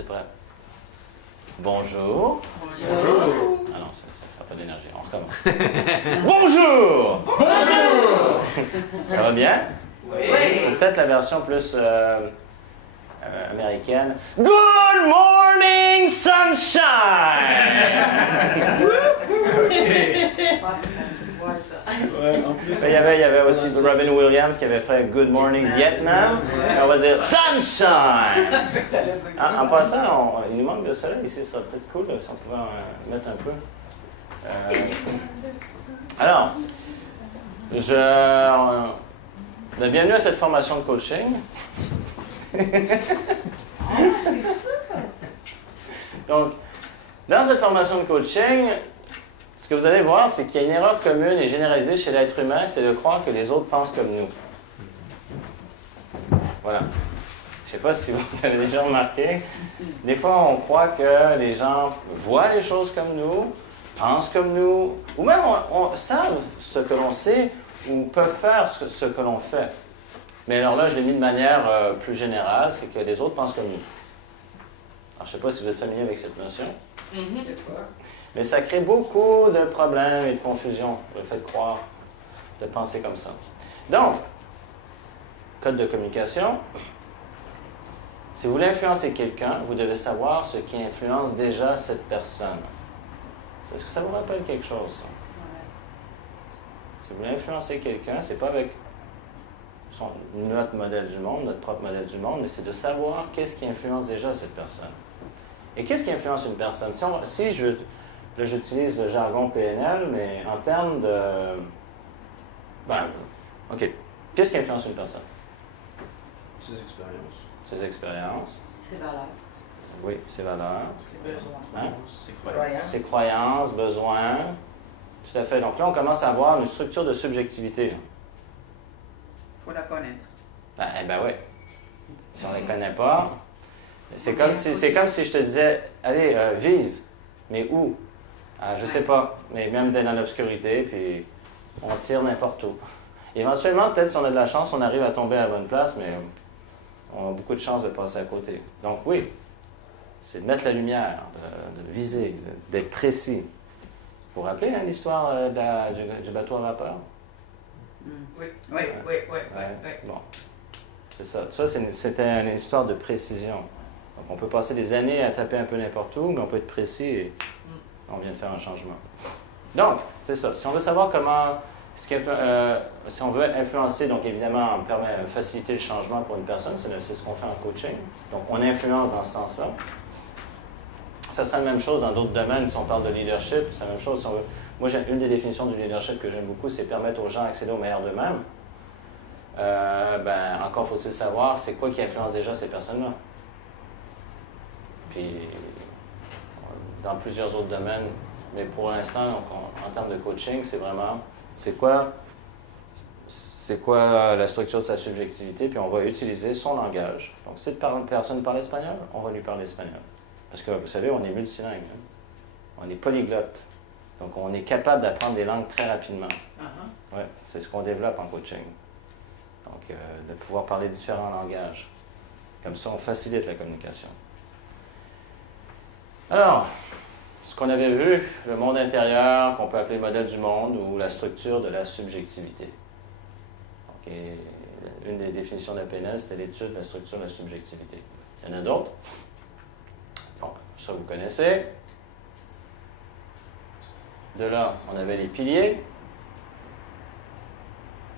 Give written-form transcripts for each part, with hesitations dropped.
Vous êtes prêts? Bonjour. Bonjour. Ah non, ça n'a pas d'énergie. On recommence. Bonjour! Bonjour! Ça va bien? Oui. Peut-être la version plus américaine. Good morning, sunshine! Ouais, en plus. Il y avait aussi Robin Williams qui avait fait Good Morning Vietnam. On va dire Sunshine! En passant, il nous manque de soleil ici, ça serait peut-être cool si on pouvait en mettre un peu. Alors, bienvenue à cette formation de coaching. C'est ça! Donc, dans cette formation de coaching, ce que vous allez voir, c'est qu'il y a une erreur commune et généralisée chez l'être humain, c'est de croire que les autres pensent comme nous. Voilà. Je ne sais pas si vous avez déjà remarqué, des fois on croit que les gens voient les choses comme nous, pensent comme nous, ou même on savent ce que l'on sait ou peuvent faire ce que l'on fait. Mais alors là, je l'ai mis de manière plus générale, c'est que les autres pensent comme nous. Alors, je ne sais pas si vous êtes familier avec cette notion. Mais ça crée beaucoup de problèmes et de confusion, le fait de croire, de penser comme ça. Donc, code de communication. Si vous voulez influencer quelqu'un, vous devez savoir ce qui influence déjà cette personne. Est-ce que ça vous rappelle quelque chose, ça? Si vous voulez influencer quelqu'un, c'est pas avec notre modèle du monde, notre propre modèle du monde, mais c'est de savoir qu'est-ce qui influence déjà cette personne. Et qu'est-ce qui influence une personne? Là, j'utilise le jargon PNL, mais en termes de... OK. Qu'est-ce qui influence une personne? Ses expériences. Ses expériences. Ses valeurs. Oui, ses valeurs. Ses besoins. Hein? Ses croyances. Ses croyances, besoins. Tout à fait. Donc là, on commence à avoir une structure de subjectivité. Il faut la connaître. Ben oui. Si on ne les connaît pas, c'est comme si je te disais, allez, vise. Mais où? Je ne sais pas. Mais même dans l'obscurité, puis on tire n'importe où. Éventuellement, peut-être si on a de la chance, on arrive à tomber à la bonne place, mais on a beaucoup de chances de passer à côté. Donc oui, c'est de mettre la lumière, de viser, d'être précis. Vous vous rappelez l'histoire du bateau à vapeur? Oui. Bon, c'est ça. Ça, c'était une histoire de précision. Donc, on peut passer des années à taper un peu n'importe où, mais on peut être précis et on vient de faire un changement. Donc, c'est ça. Si on veut savoir comment, si on veut influencer, donc évidemment, on permet de faciliter le changement pour une personne, c'est ce qu'on fait en coaching. Donc, on influence dans ce sens-là. Ça sera la même chose dans d'autres domaines. Si on parle de leadership, c'est la même chose. Si on veut, moi, une des définitions du leadership que j'aime beaucoup, c'est permettre aux gens d'accéder au meilleur d'eux-mêmes. Encore faut-il savoir, c'est quoi qui influence déjà ces personnes-là. Puis, dans plusieurs autres domaines, mais pour l'instant, en termes de coaching, c'est vraiment, c'est quoi la structure de sa subjectivité, puis on va utiliser son langage. Donc, si une personne parle espagnol, on va lui parler espagnol. Parce que, vous savez, on est multilingue, hein? On est polyglotte. Donc, on est capable d'apprendre des langues très rapidement. Ouais, c'est ce qu'on développe en coaching. Donc, de pouvoir parler différents langages. Comme ça, on facilite la communication. Alors, ce qu'on avait vu, le monde intérieur, qu'on peut appeler le modèle du monde, ou la structure de la subjectivité. Donc, une des définitions de la PNL, c'était l'étude de la structure de la subjectivité. Il y en a d'autres. Donc, ça vous connaissez. De là, on avait les piliers.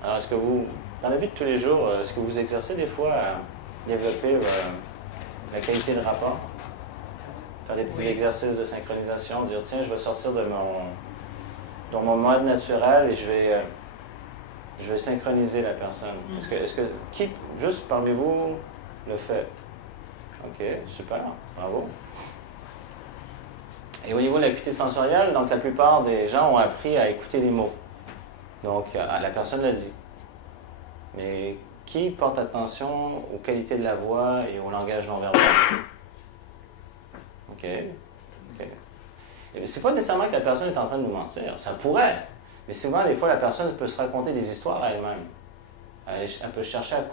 Alors, est-ce que vous, dans la vie de tous les jours, est-ce que vous exercez des fois à développer la qualité de rapport? Faire des petits exercices de synchronisation, dire tiens, je vais sortir de mon mode naturel et je vais synchroniser la personne. Qui, juste parmi vous, le fait? OK, super, bravo. Et au niveau de l'acuité sensorielle, donc la plupart des gens ont appris à écouter les mots. Donc, la personne l'a dit. Mais qui porte attention aux qualités de la voix et au langage non verbal? OK. C'est pas nécessairement que la personne est en train de nous mentir. Ça pourrait. Mais souvent, des fois, la personne peut se raconter des histoires à elle-même. Elle peut chercher à se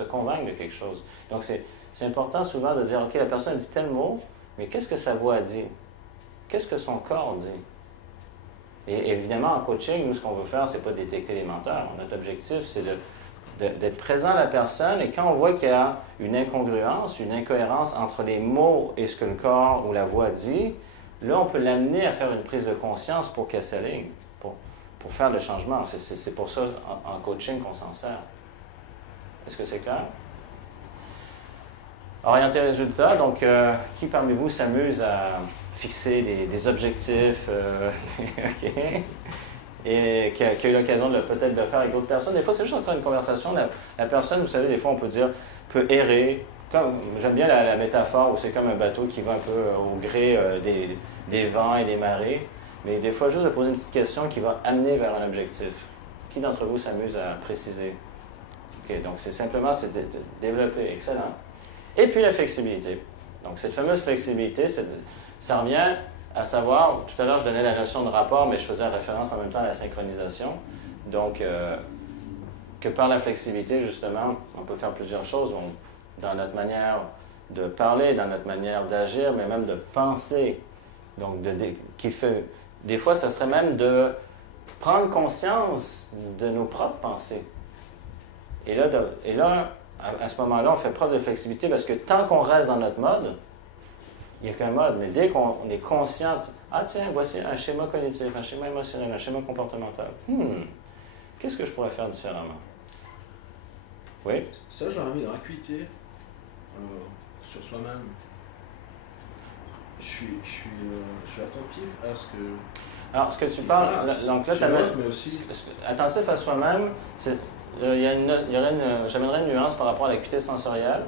convaincre de quelque chose. Donc, c'est important souvent de dire, OK, la personne a dit tel mot, mais qu'est-ce que sa voix dit? Qu'est-ce que son corps dit? Et évidemment, en coaching, nous, ce qu'on veut faire, c'est pas détecter les menteurs. Notre objectif, c'est d'être présent à la personne, et quand on voit qu'il y a une incongruence, une incohérence entre les mots et ce que le corps ou la voix dit, là, on peut l'amener à faire une prise de conscience pour qu'elle s'aligne, pour faire le changement. C'est pour ça, en coaching, qu'on s'en sert. Est-ce que c'est clair? Orienter résultat, donc, qui parmi vous s'amuse à fixer des objectifs, OK, et qui a eu l'occasion de peut-être le faire avec d'autres personnes? Des fois, c'est juste entre une conversation. La personne, vous savez, des fois, on peut dire, peut errer. J'aime bien la métaphore où c'est comme un bateau qui va un peu au gré des vents et des marées. Mais des fois, juste de poser une petite question qui va amener vers un objectif. Qui d'entre vous s'amuse à préciser? OK, donc c'est simplement de développer. Excellent. Et puis la flexibilité. Donc cette fameuse flexibilité, ça revient à savoir, tout à l'heure je donnais la notion de rapport, mais je faisais référence en même temps à la synchronisation. Donc, que par la flexibilité, justement, on peut faire plusieurs choses dans notre manière de parler, dans notre manière d'agir, mais même de penser. Donc, des fois, ça serait même de prendre conscience de nos propres pensées. Et là, à ce moment-là, on fait preuve de flexibilité parce que tant qu'on reste dans notre mode, il n'y a qu'un mode, mais dès qu'on est conscient, ah tiens, voici un schéma cognitif, un schéma émotionnel, un schéma comportemental. Qu'est-ce que je pourrais faire différemment? Oui? Ça, je l'aurais mis dans l'acuité sur soi-même. Je suis attentif à ce que... Alors, ce que tu parles, donc là, mais aussi... attentif à soi-même, j'amènerais une nuance par rapport à l'acuité sensorielle.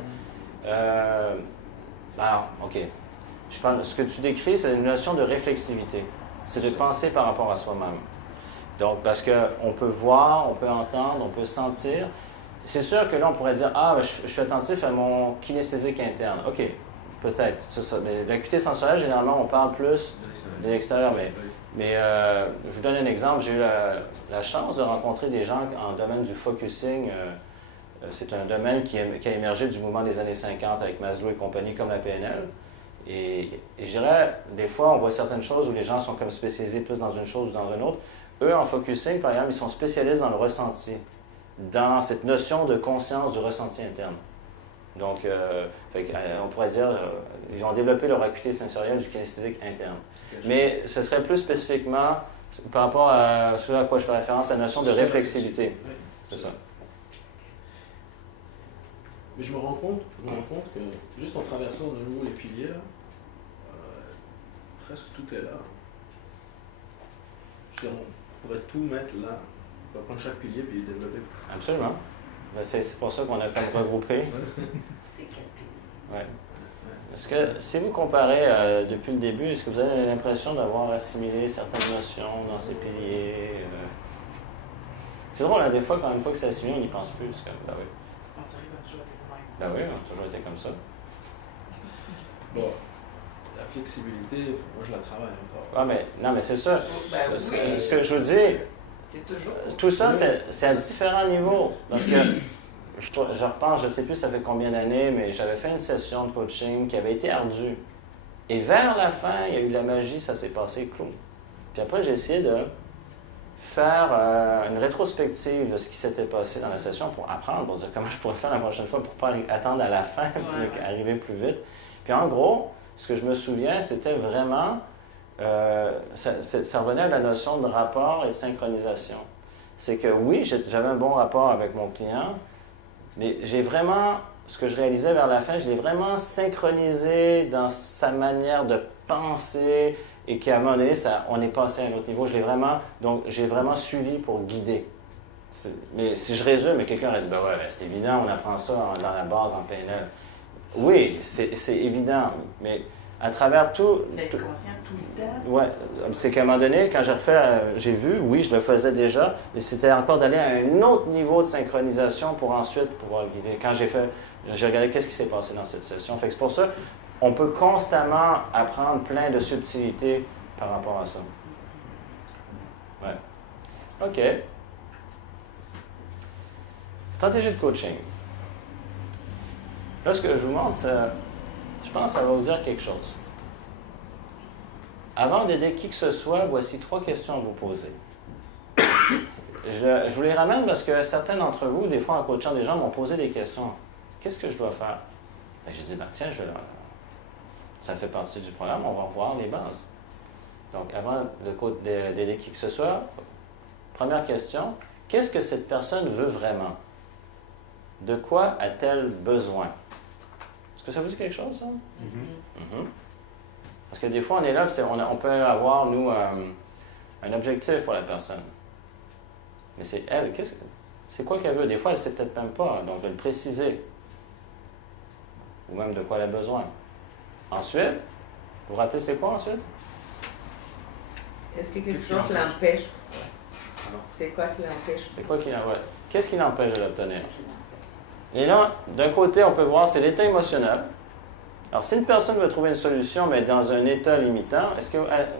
OK. Ce que tu décris, c'est une notion de réflexivité. C'est de penser par rapport à soi-même. Donc, parce qu'on peut voir, on peut entendre, on peut sentir. C'est sûr que là, on pourrait dire, je suis attentif à mon kinesthésique interne. OK, peut-être. Mais l'acuité sensorielle, généralement, on parle plus de l'extérieur. Mais je vous donne un exemple. J'ai eu la chance de rencontrer des gens en domaine du focusing. C'est un domaine qui a émergé du mouvement des années 50 avec Maslow et compagnie, comme la PNL. Et je dirais, des fois, on voit certaines choses où les gens sont comme spécialisés plus dans une chose ou dans une autre. Eux, en focusing, par exemple, ils sont spécialistes dans le ressenti, dans cette notion de conscience du ressenti interne. Donc, on pourrait dire, ils ont développé leur acuité sensorielle du kinesthésique interne. Mais ce serait plus spécifiquement par rapport à ce à quoi je fais référence, la notion de réflexivité. C'est ça. Mais je me rends compte que juste en traversant de nouveau les piliers, là, presque tout est là. Je veux dire, on pourrait tout mettre là. On va prendre chaque pilier et le développer. Absolument. C'est pour ça qu'on a comme regroupé. C'est quel pilier? Ouais. Est-ce que, si vous comparez depuis le début, est-ce que vous avez l'impression d'avoir assimilé certaines notions dans ces piliers? C'est drôle, hein, des fois, quand une fois que c'est assimilé, on n'y pense plus. C'est comme, ben oui. Ben oui, on a toujours été comme ça. Bon, la flexibilité, moi je la travaille encore. Ah, mais non, mais c'est ça. Ce que je vous dis, T'es toujours... tout ça, c'est à différents niveaux. Parce que je repense, je ne sais plus ça fait combien d'années, mais j'avais fait une session de coaching qui avait été ardue. Et vers la fin, il y a eu de la magie, ça s'est passé clou. Puis après, j'ai essayé de faire une rétrospective de ce qui s'était passé dans la session pour apprendre, pour dire comment je pourrais faire la prochaine fois pour ne pas attendre à la fin, pour arriver plus vite. Puis en gros, ce que je me souviens, c'était vraiment, ça revenait à la notion de rapport et de synchronisation. C'est que oui, j'avais un bon rapport avec mon client, mais j'ai vraiment, ce que je réalisais vers la fin, je l'ai vraiment synchronisé dans sa manière de penser, et qu'à un moment donné, on est passé à un autre niveau. Donc j'ai vraiment suivi pour guider. Mais si je résume, et quelqu'un aurait dit, ben ouais, c'est évident, on apprend ça dans la base en PNL. Oui, c'est évident, mais à travers tout... D'être conscient tout le temps. Oui, c'est qu'à un moment donné, quand j'ai vu, oui, je le faisais déjà, mais c'était encore d'aller à un autre niveau de synchronisation pour ensuite pouvoir guider. Quand j'ai regardé qu'est-ce qui s'est passé dans cette session. Fait que c'est pour ça, on peut constamment apprendre plein de subtilités par rapport à ça. Ouais. OK. Stratégie de coaching. Là, ce que je vous montre, je pense que ça va vous dire quelque chose. Avant d'aider qui que ce soit, voici 3 questions à vous poser. Je vous les ramène parce que certains d'entre vous, des fois en coachant des gens, m'ont posé des questions. Qu'est-ce que je dois faire? J'ai dit, tiens, ça fait partie du programme, on va voir les bases. Donc, avant d'aider qui que ce soit, première question, qu'est-ce que cette personne veut vraiment? De quoi a-t-elle besoin? Est-ce que ça vous dit quelque chose, ça? Parce que des fois, on est là, on peut avoir, nous, un objectif pour la personne. Mais c'est elle, c'est quoi qu'elle veut? Des fois, elle ne sait peut-être même pas, donc je vais le préciser. Ou même de quoi elle a besoin. Ensuite, vous vous rappelez c'est quoi ensuite? Est-ce que quelque chose l'empêche? Alors, C'est quoi qui l'empêche? C'est quoi qui l'empêche? Qu'est-ce qui l'empêche de l'obtenir? Et là, d'un côté, on peut voir, c'est l'état émotionnel. Alors, si une personne veut trouver une solution, mais dans un état limitant,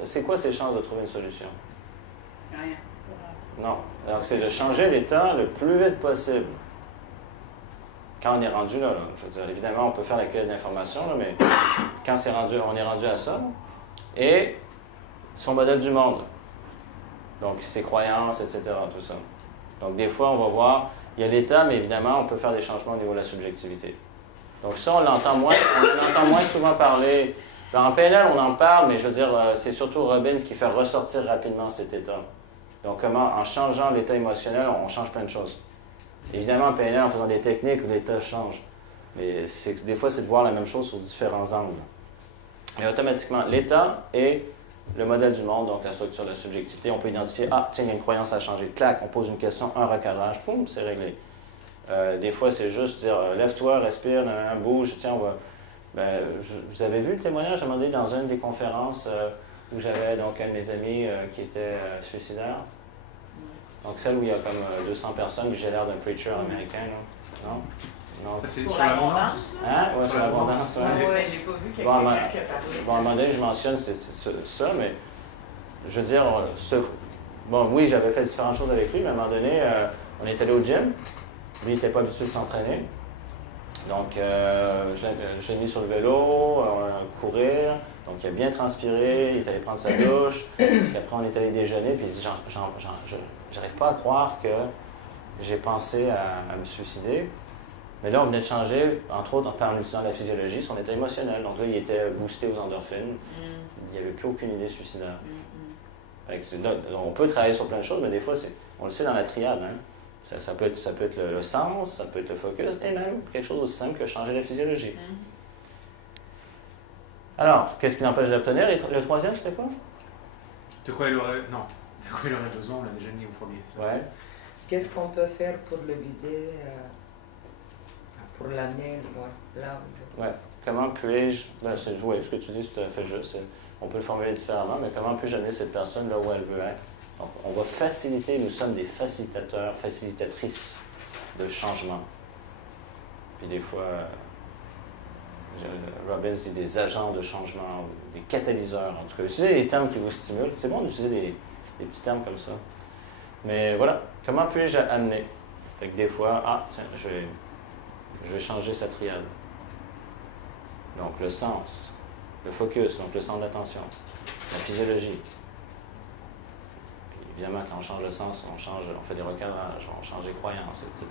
c'est quoi ses chances de trouver une solution? Rien. Non. Alors, c'est de changer l'état le plus vite possible. Quand on est rendu là, je veux dire, évidemment, on peut faire l'accueil d'informations, mais quand on est rendu à ça, là, et son modèle du monde. Donc, ses croyances, etc., tout ça. Donc, des fois, on va voir, il y a l'état, mais évidemment, on peut faire des changements au niveau de la subjectivité. Donc, ça, on en entend moins souvent parler. En PNL, on en parle, mais je veux dire, c'est surtout Robbins qui fait ressortir rapidement cet état. Donc, comment, en changeant l'état émotionnel, on change plein de choses. Évidemment, en PNL, en faisant des techniques où l'état change. Mais des fois, c'est de voir la même chose sous différents angles. Et automatiquement, l'état et le modèle du monde, donc la structure de la subjectivité, on peut identifier, ah, tiens, il y a une croyance à changer. Clac, on pose une question, un recadrage, boum, c'est réglé. Des fois, c'est juste dire, lève-toi, respire, bouge, tiens, on va... vous avez vu le témoignage, à un moment donné, dans une des conférences où j'avais donc un de mes amis qui était suicidaire. Donc celle où il y a comme 200 personnes, j'ai l'air d'un preacher américain, là. Non? Non. ça, c'est Pour sur l'abondance. Hein? Oui, sur l'abondance, Ah oui. ouais, j'ai pas vu Bon, quelqu'un qui a parlé. Bon, à un moment donné, je mentionne ça, mais je veux dire, bon, oui, j'avais fait différentes choses avec lui, mais à un moment donné, on est allé au gym. Lui, il n'était pas habitué de s'entraîner. Donc, je l'ai mis sur le vélo, on a courir. Donc, il a bien transpiré, il est allé prendre sa douche. Puis après, on est allé déjeuner, puis il dit, j'arrive pas à croire que j'ai pensé à me suicider. Mais là, on venait de changer, entre autres, en utilisant la physiologie, son état émotionnel. Donc là, il était boosté aux endorphines. Il n'y avait plus aucune idée suicidaire. Fait que on peut travailler sur plein de choses, mais des fois, on le sait dans la triade. Hein? Ça peut être le sens, ça peut être le focus, et même quelque chose aussi simple que changer la physiologie. Alors, qu'est-ce qui l'empêche d'obtenir? Le troisième, c'était quoi? De quoi il aurait besoin, on l'a déjà mis au premier. Ouais. Qu'est-ce qu'on peut faire pour le vider, pour l'amener là où... Ouais. Comment puis-je... oui, ce que tu dis, c'est tout à fait juste. On peut le formuler différemment, mais comment puis-je amener cette personne là où elle veut être? Donc, on va faciliter, nous sommes des facilitateurs, facilitatrices de changement. Puis des fois, Robbins dit des agents de changement, ou des catalyseurs. En tout cas, utilisez des termes qui vous stimulent. C'est bon d'utiliser des petits termes comme ça. Mais voilà, comment puis-je amener? Fait que des fois, tiens, je vais changer sa triade. Donc, le sens, le focus, donc le centre d'attention, la physiologie. Puis, évidemment, quand on change le sens, on fait des recadrages, on change les croyances, etc.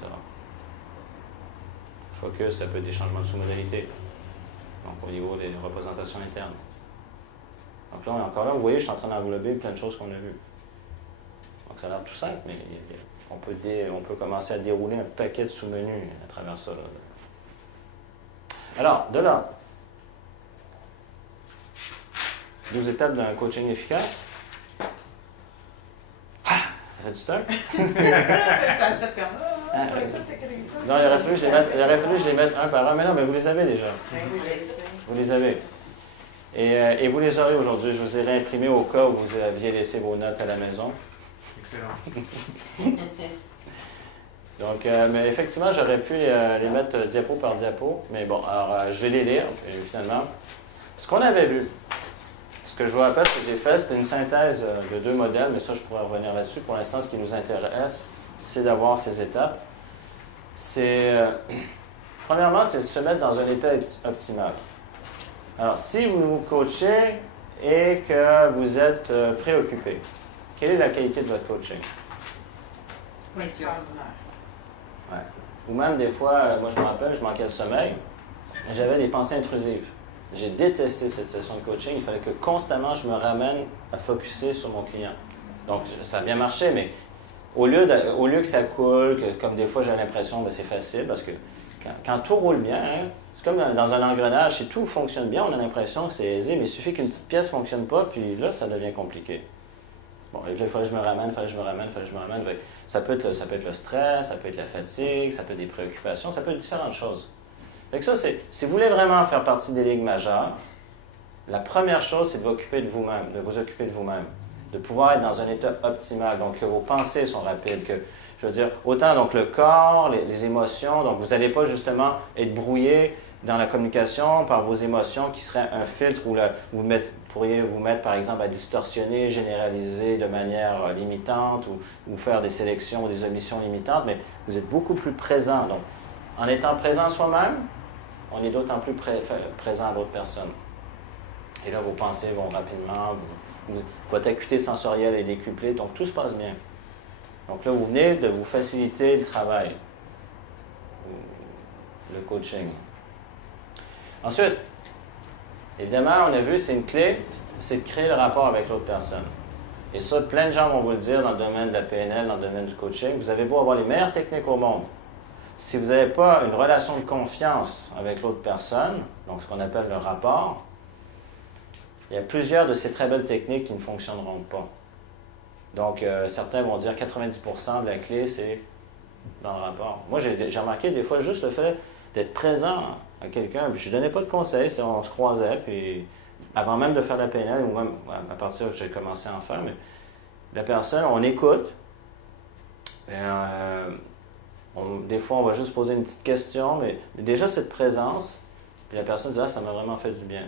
Focus, ça peut être des changements de sous-modalité, donc au niveau des représentations internes. Donc là, on est encore là, vous voyez, je suis en train d'englober plein de choses qu'on a vues. Donc ça a l'air tout simple, mais on peut commencer à dérouler un paquet de sous-menus à travers ça. Là. Alors, de là, 12 étapes d'un coaching efficace. Ça fait du stock? Ça le fait comme ça. Non, il aurait fallu que je les mette un par un, mais non, mais vous les avez déjà. Oui, je sais. Vous les avez. Et vous les aurez aujourd'hui. Je vous ai réimprimé au cas où vous aviez laissé vos notes à la maison. Excellent. Donc, mais effectivement, j'aurais pu les mettre diapo par diapo. Mais bon, alors je vais les lire. Et finalement, ce qu'on avait vu, ce que je vous rappelle, ce que j'ai fait, c'était une synthèse de 2 modèles, mais ça, je pourrais revenir là-dessus. Pour l'instant, ce qui nous intéresse, c'est d'avoir ces étapes. C'est Premièrement, c'est de se mettre dans un état optimal. Alors, si vous vous coachez et que vous êtes préoccupé, quelle est la qualité de votre coaching? Extraordinaire. Ouais. Ou même des fois, moi je me rappelle, je manquais de sommeil, j'avais des pensées intrusives. J'ai détesté cette session de coaching, il fallait que constamment je me ramène à focusser sur mon client. Donc ça a bien marché, mais au lieu que ça coule, que comme des fois j'ai l'impression que c'est facile, parce que quand tout roule bien, hein, c'est comme dans un engrenage, si tout fonctionne bien, on a l'impression que c'est aisé, mais il suffit qu'une petite pièce ne fonctionne pas, puis là ça devient compliqué. Bon, et puis là, il fallait que je me ramène. Ça peut être le stress, ça peut être la fatigue, ça peut être des préoccupations, ça peut être différentes choses. Fait que ça, si vous voulez vraiment faire partie des ligues majeures, la première chose, c'est de vous occuper de vous-même, de pouvoir être dans un état optimal, donc que vos pensées sont rapides, que, je veux dire, autant donc le corps, les émotions, donc vous n'allez pas justement être brouillé dans la communication par vos émotions qui seraient un filtre où vous pourriez vous mettre, par exemple, à distorsionner, généraliser de manière limitante ou faire des sélections ou des omissions limitantes, mais vous êtes beaucoup plus présent. Donc, en étant présent soi-même, on est d'autant plus présent à l'autre personne. Et là, vos pensées vont rapidement, votre acuité sensorielle est décuplée, donc tout se passe bien. Donc là, vous venez de vous faciliter le travail, le coaching. Ensuite, évidemment, on a vu, c'est une clé, c'est de créer le rapport avec l'autre personne. Et ça, plein de gens vont vous le dire dans le domaine de la PNL, dans le domaine du coaching. Vous avez beau avoir les meilleures techniques au monde. Si vous n'avez pas une relation de confiance avec l'autre personne, donc ce qu'on appelle le rapport, il y a plusieurs de ces très belles techniques qui ne fonctionneront pas. Donc, certains vont dire 90% de la clé, c'est dans le rapport. Moi, j'ai remarqué des fois juste le fait d'être présent à quelqu'un, puis je ne donnais pas de conseils, on se croisait, puis avant même de faire la PNL, ou même à partir que j'ai commencé à en faire, mais la personne, on écoute, et, des fois on va juste poser une petite question, mais déjà cette présence, puis la personne dit « Ah, ça m'a vraiment fait du bien ».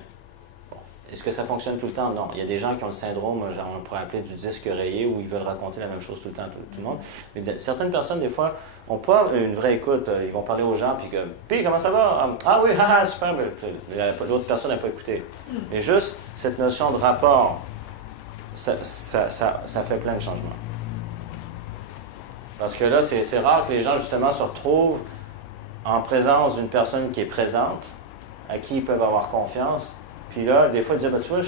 Bon. Est-ce que ça fonctionne tout le temps? Non. Il y a des gens qui ont le syndrome, genre, on pourrait appeler du disque rayé, où ils veulent raconter la même chose tout le temps, tout le monde. Mais certaines personnes, des fois, n'ont pas une vraie écoute. Ils vont parler aux gens, puis comment ça va? Ah oui, super, l'autre personne n'a pas écouté. Mais juste cette notion de rapport, ça fait plein de changements. Parce que là, c'est rare que les gens, justement, se retrouvent en présence d'une personne qui est présente, à qui ils peuvent avoir confiance. Puis là, des fois, ils disent, tu vois,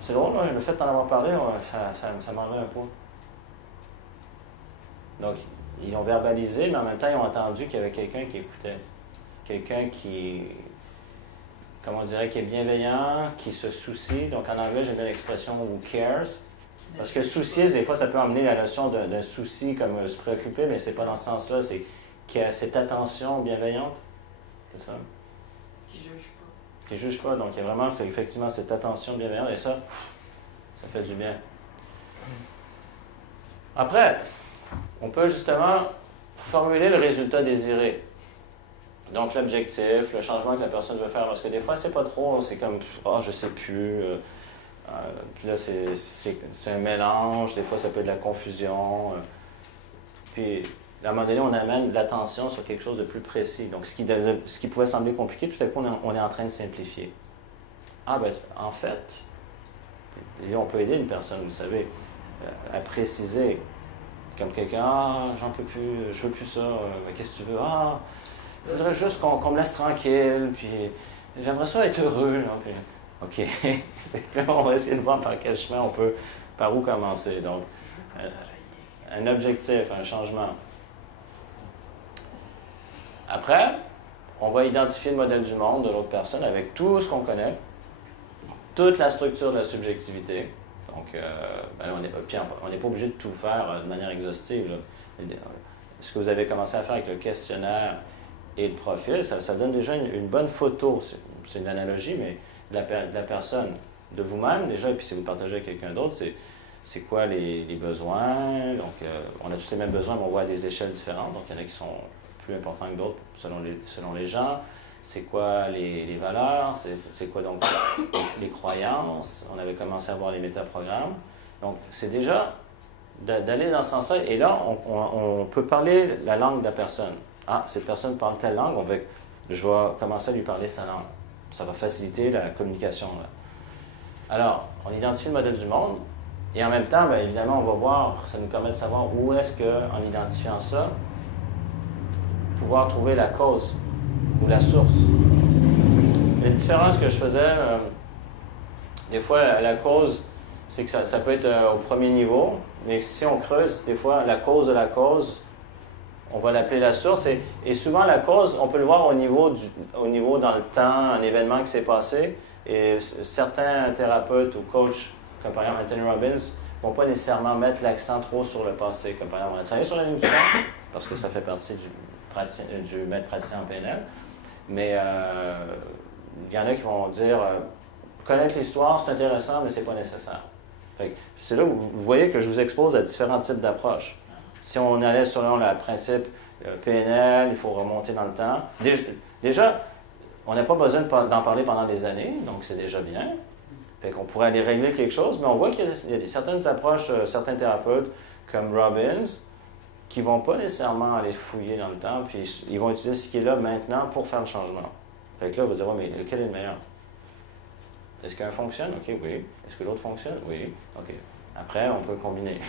c'est drôle, le fait d'en avoir parlé, ça m'enlève un peu. Donc, ils ont verbalisé, mais en même temps, ils ont entendu qu'il y avait quelqu'un qui écoutait. Quelqu'un qui, comme on dirait, qui est bienveillant, qui se soucie. Donc, en anglais, j'ai mis l'expression « who cares ». Parce que soucier, des fois, ça peut emmener la notion d'un souci comme se préoccuper, mais c'est pas dans ce sens-là. C'est qu'il y a cette attention bienveillante. C'est ça? Qui juge pas. Qui juge pas. Donc, il y a vraiment, c'est effectivement cette attention bienveillante. Et ça fait du bien. Après, on peut justement formuler le résultat désiré. Donc, l'objectif, le changement que la personne veut faire. Parce que des fois, c'est pas trop, c'est comme « Ah, je sais plus ». Puis là, c'est un mélange. Des fois, ça peut être de la confusion. Puis, à un moment donné, on amène l'attention sur quelque chose de plus précis. Donc, ce qui pouvait sembler compliqué, tout à coup, on est en train de simplifier. Ah, ben, en fait, et on peut aider une personne, vous savez, à préciser. Comme quelqu'un, ah, j'en peux plus, je veux plus ça, qu'est-ce que tu veux? Ah, je voudrais juste qu'on me laisse tranquille, puis j'aimerais ça être heureux, là, puis, OK. On va essayer de voir par quel chemin par où commencer. Donc, un objectif, un changement. Après, on va identifier le modèle du monde de l'autre personne avec tout ce qu'on connaît, toute la structure de la subjectivité. Donc, on n'est pas obligé de tout faire de manière exhaustive, là. Ce que vous avez commencé à faire avec le questionnaire et le profil, ça donne déjà une bonne photo. C'est une analogie, mais de la personne, de vous-même déjà, et puis si vous le partagez avec quelqu'un d'autre, c'est quoi les besoins. Donc, on a tous les mêmes besoins, mais on voit à des échelles différentes. Donc, il y en a qui sont plus importants que d'autres selon les gens. C'est quoi les valeurs? C'est quoi donc les croyances? On avait commencé à voir les métaprogrammes. Donc, c'est déjà d'aller dans ce sens-là. Et là, on peut parler la langue de la personne. ah, cette personne parle telle langue, je vais commencer à lui parler sa langue. Ça va faciliter la communication. Là. Alors, on identifie le modèle du monde, et en même temps, bien évidemment, on va voir, ça nous permet de savoir où est-ce qu'en identifiant ça, pouvoir trouver la cause ou la source. Une différence que je faisais, des fois, la cause, c'est que ça peut être au premier niveau, mais si on creuse, des fois, la cause de la cause, on va l'appeler la source. Et souvent, la cause, on peut le voir au niveau dans le temps, un événement qui s'est passé. Et certains thérapeutes ou coachs, comme par exemple Anthony Robbins, ne vont pas nécessairement mettre l'accent trop sur le passé. Comme par exemple, on a travaillé sur l'émotion, parce que ça fait partie du maître praticien en PNL. Mais il y en a qui vont dire connaître l'histoire, c'est intéressant, mais c'est pas nécessaire. C'est là où vous voyez que je vous expose à différents types d'approches. Si on allait selon le principe PNL, il faut remonter dans le temps. Déjà, on n'a pas besoin d'en parler pendant des années, donc c'est déjà bien. Fait qu'on pourrait aller régler quelque chose, mais on voit qu'il y a certaines approches, certains thérapeutes comme Robbins, qui ne vont pas nécessairement aller fouiller dans le temps, puis ils vont utiliser ce qui est là maintenant pour faire le changement. Fait que là, vous allez dire, ouais, mais lequel est le meilleur? Est-ce qu'un fonctionne? OK, oui. Est-ce que l'autre fonctionne? Oui. OK. Après, on peut combiner.